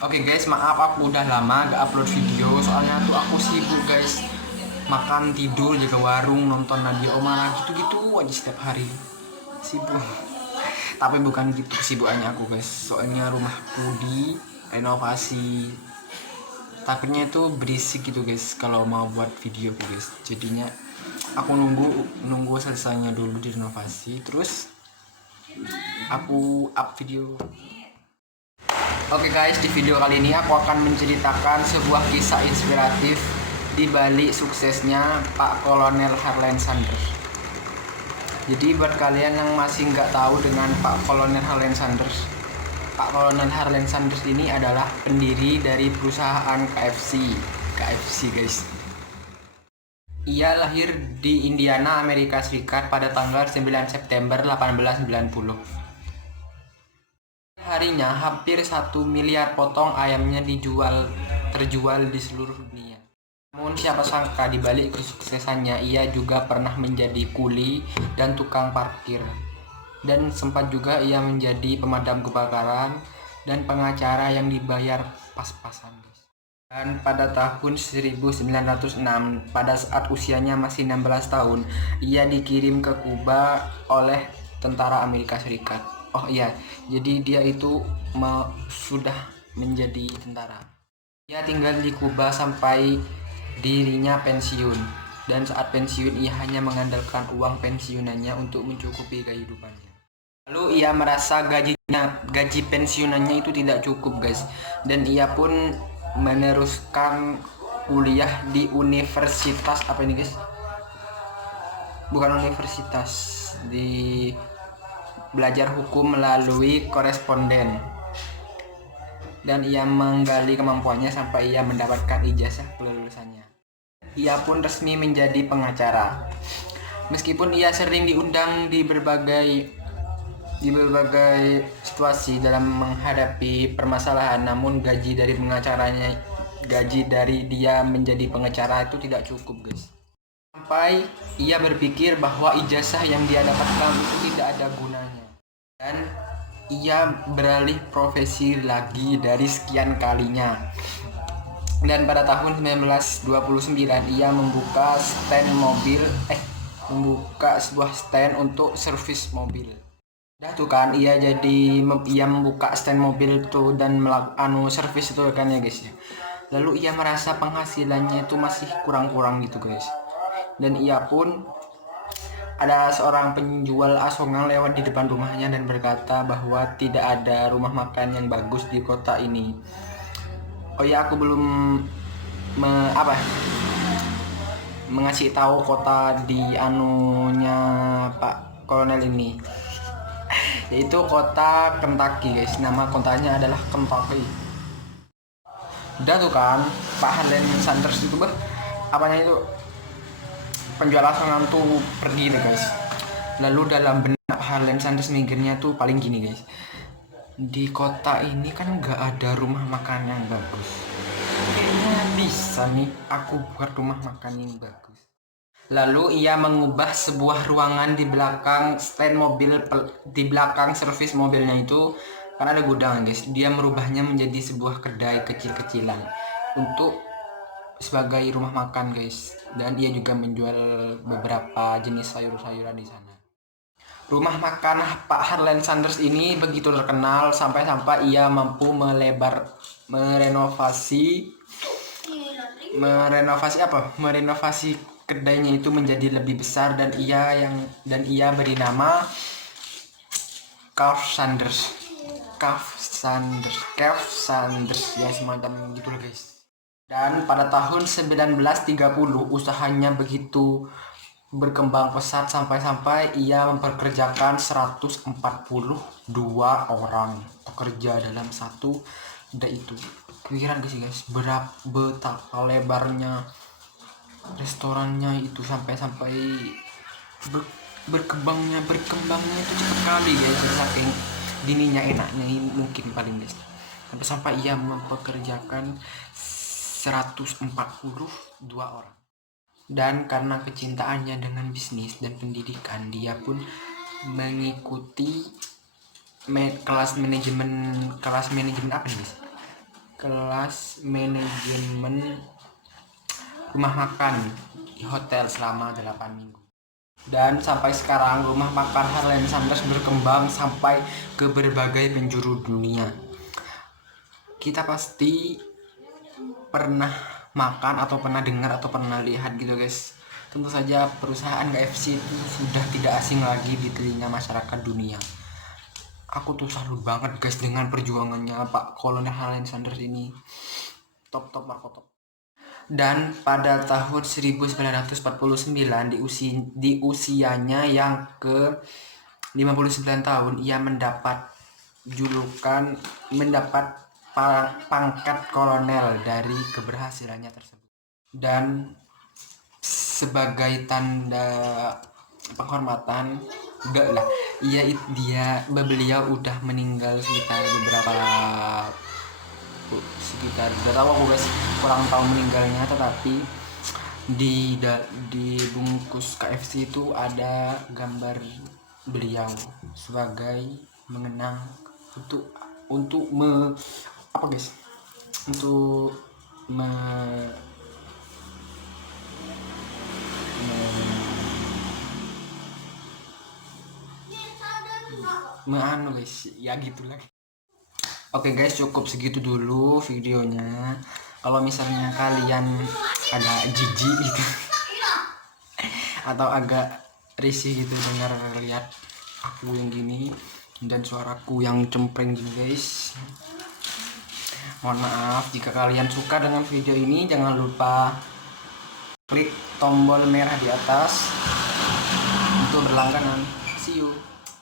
Oke guys, maaf aku udah lama gak upload video soalnya tuh aku sibuk guys. Makan, tidur, jaga warung, nonton Nadia Omara gitu-gitu aja setiap hari. Sibuk. Tapi bukan gitu kesibukannya aku guys. Soalnya rumahku di renovasi. Takutnya itu berisik gitu guys kalau mau buat video guys. Jadinya aku nunggu selesainya dulu di renovasi terus aku up video. Oke guys, di video kali ini aku akan menceritakan sebuah kisah inspiratif di balik suksesnya Pak Kolonel Harlan Sanders. Jadi buat kalian yang masih nggak tahu dengan Pak Kolonel Harlan Sanders, Pak Kolonel Harlan Sanders ini adalah pendiri dari perusahaan KFC. KFC guys. Ia lahir di Indiana, Amerika Serikat pada tanggal 9 September 1890. Harinya hampir 1 miliar potong ayamnya terjual di seluruh dunia. Namun siapa sangka di balik kesuksesannya ia juga pernah menjadi kuli dan tukang parkir. Dan sempat juga ia menjadi pemadam kebakaran dan pengacara yang dibayar pas-pasan. Dan pada tahun 1906, pada saat usianya masih 16 tahun, ia dikirim ke Kuba oleh tentara Amerika Serikat. Oh iya, jadi dia itu sudah menjadi tentara. Ia tinggal di Kuba sampai dirinya pensiun. Dan saat pensiun ia hanya mengandalkan uang pensiunannya untuk mencukupi kehidupannya. Lalu ia merasa gaji pensiunannya itu tidak cukup guys. Dan ia pun meneruskan kuliah di universitas apa ini guys? Bukan universitas, di belajar hukum melalui koresponden. Dan ia menggali kemampuannya sampai ia mendapatkan ijazah kelulusannya. Ia pun resmi menjadi pengacara. Meskipun ia sering diundang di berbagai situasi dalam menghadapi permasalahan, namun gaji dari dia menjadi pengacara itu tidak cukup guys. Sampai ia berpikir bahwa ijazah yang dia dapatkan itu tidak ada gunanya. Dan ia beralih profesi lagi dari sekian kalinya. Dan pada tahun 1929 ia membuka sebuah stand untuk servis mobil. Dah tuh kan ia membuka stand mobil tuh dan servis itu kan ya guys ya. Lalu ia merasa penghasilannya itu masih kurang-kurang gitu guys. Dan ia pun ada seorang penjual asongan lewat di depan rumahnya dan berkata bahwa tidak ada rumah makan yang bagus di kota ini. Oh ya, aku belum mengasih tahu kota di anunya Pak Kolonel ini, yaitu kota Kentucky guys. Nama kotanya adalah Kentucky. Udah tuh kan Pak Harlan Sanders itu penjual asongan tuh pergi nih guys. Lalu dalam benak Harlan Sanders mikirnya tuh paling gini guys, di kota ini kan nggak ada rumah makan yang bagus, kayaknya bisa nih aku buat rumah makan yang bagus. Lalu ia mengubah sebuah ruangan di belakang di belakang servis mobilnya itu, karena ada gudang guys, dia merubahnya menjadi sebuah kedai kecil-kecilan untuk sebagai rumah makan guys. Dan ia juga menjual beberapa jenis sayur-sayuran di sana. Rumah makan Pak Harlan Sanders ini begitu terkenal sampai-sampai ia mampu merenovasi kedainya itu menjadi lebih besar, dan ia beri nama Cafe Sanders ya, semacam gitu loh guys. Dan pada tahun 1930 usahanya begitu berkembang pesat sampai ia memperkerjakan 142 orang pekerja dalam satu kedai itu. Pikiran guys, betapa lebarnya restorannya itu sampai berkembangnya itu cepat kali guys, saking dininya enaknya ini mungkin paling guys. Sampai ia mempekerjakan 142 orang. Dan karena kecintaannya dengan bisnis dan pendidikan, dia pun mengikuti kelas manajemen apa nih guys? kelas manajemen rumah makan di hotel selama 8 minggu. Dan sampai sekarang rumah makan Harlem Sanders berkembang sampai ke berbagai penjuru dunia. Kita pasti pernah makan atau pernah dengar atau pernah lihat gitu guys. Tentu saja perusahaan KFC itu sudah tidak asing lagi di telinga masyarakat dunia. Aku tuh salut banget guys dengan perjuangannya Pak Kolonel Harlem Sanders ini. Top Marco top. Dan pada tahun 1949 di usianya yang ke 59 tahun ia mendapat pangkat kolonel dari keberhasilannya tersebut. Dan sebagai tanda penghormatan beliau udah meninggal sekitar udah tahu aku guys kurang tahu meninggalnya, tetapi di bungkus KFC itu ada gambar beliau sebagai mengenang untuk guys ya gitulah. Oke guys, cukup segitu dulu videonya. Kalau misalnya kalian agak jijik gitu atau agak risih gitu dengar lihat aku yang gini dan suaraku yang cempreng gini guys, mohon maaf. Jika kalian suka dengan video ini, jangan lupa klik tombol merah di atas untuk berlangganan. See you.